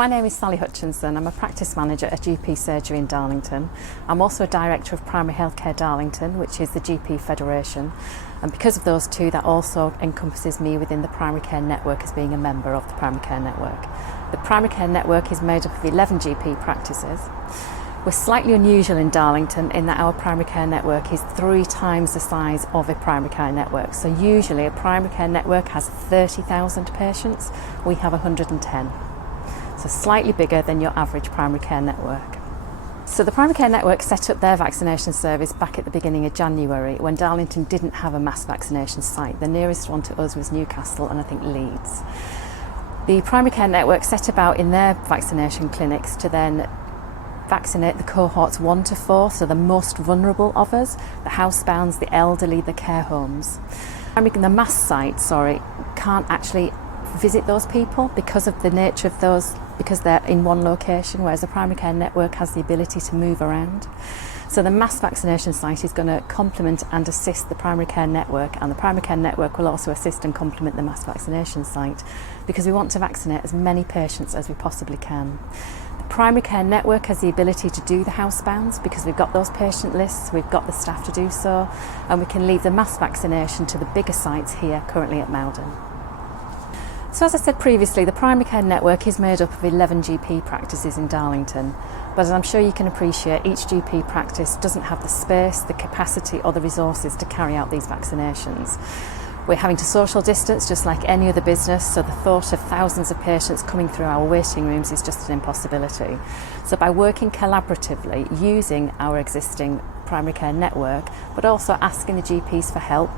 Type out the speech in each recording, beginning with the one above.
my name is Sally Hutchinson. I'm a practice manager at GP surgery in Darlington. I'm also a director of Primary Healthcare Darlington, which is the GP Federation. And because of those two, that also encompasses me within the primary care network as being a member of the primary care network. The primary care network is made up of 11 GP practices. We're slightly unusual in Darlington in that our primary care network is 3 times the size of a primary care network. So usually a primary care network has 30,000 patients. We have 110. So slightly bigger than your average primary care network. So the primary care network set up their vaccination service back at the beginning of January when Darlington didn't have a mass vaccination site. The nearest one to us was Newcastle and I think Leeds. The primary care network set about in their vaccination clinics to then vaccinate the cohorts 1 to 4, so the most vulnerable of us, the housebounds, the elderly, the care homes. The mass site, can't actually visit those people because of the nature of those, because they're in one location, whereas the primary care network has the ability to move around. So the mass vaccination site is going to complement and assist the primary care network, and the primary care network will also assist and complement the mass vaccination site because we want to vaccinate as many patients as we possibly can. The primary care network has the ability to do the housebounds because we've got those patient lists, we've got the staff to do so, and we can leave the mass vaccination to the bigger sites here currently at Malden. So as I said previously, the primary care network is made up of 11 GP practices in Darlington, but as I'm sure you can appreciate, each GP practice doesn't have the space, the capacity or the resources to carry out these vaccinations. We're having to social distance just like any other business, so the thought of thousands of patients coming through our waiting rooms is just an impossibility. So by working collaboratively, using our existing primary care network, but also asking the GPs for help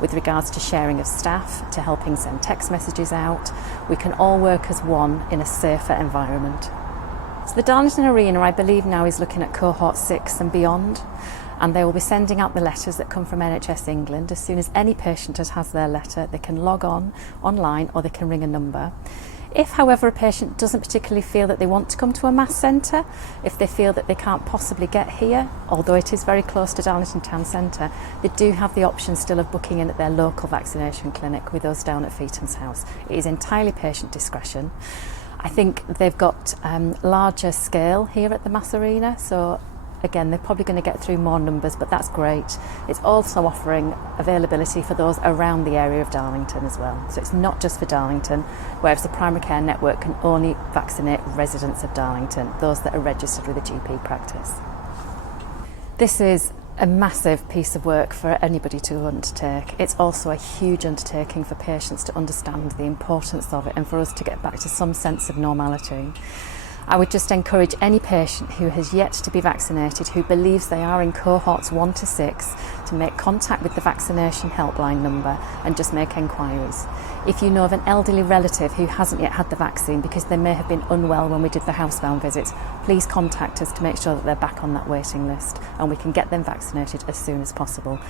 with regards to sharing of staff, to helping send text messages out, we can all work as one in a safer environment. So the Darlington Arena, I believe now, is looking at cohort 6 and beyond, and they will be sending out the letters that come from NHS England. As soon as any patient has their letter, they can log on online or they can ring a number. If, however, a patient doesn't particularly feel that they want to come to a mass centre, if they feel that they can't possibly get here, although it is very close to Darlington Town Centre, they do have the option still of booking in at their local vaccination clinic with us down at Feetham's House. It is entirely patient discretion. I think they've got larger scale here at the Mass Arena, so again, they're probably going to get through more numbers, but that's great. It's also offering availability for those around the area of Darlington as well. So it's not just for Darlington, whereas the primary care network can only vaccinate residents of Darlington, those that are registered with a GP practice. This is a massive piece of work for anybody to undertake. It's also a huge undertaking for patients to understand the importance of it and for us to get back to some sense of normality. I would just encourage any patient who has yet to be vaccinated, who believes they are in cohorts 1 to 6, to make contact with the vaccination helpline number and just make enquiries. If you know of an elderly relative who hasn't yet had the vaccine because they may have been unwell when we did the housebound visits, please contact us to make sure that they're back on that waiting list and we can get them vaccinated as soon as possible.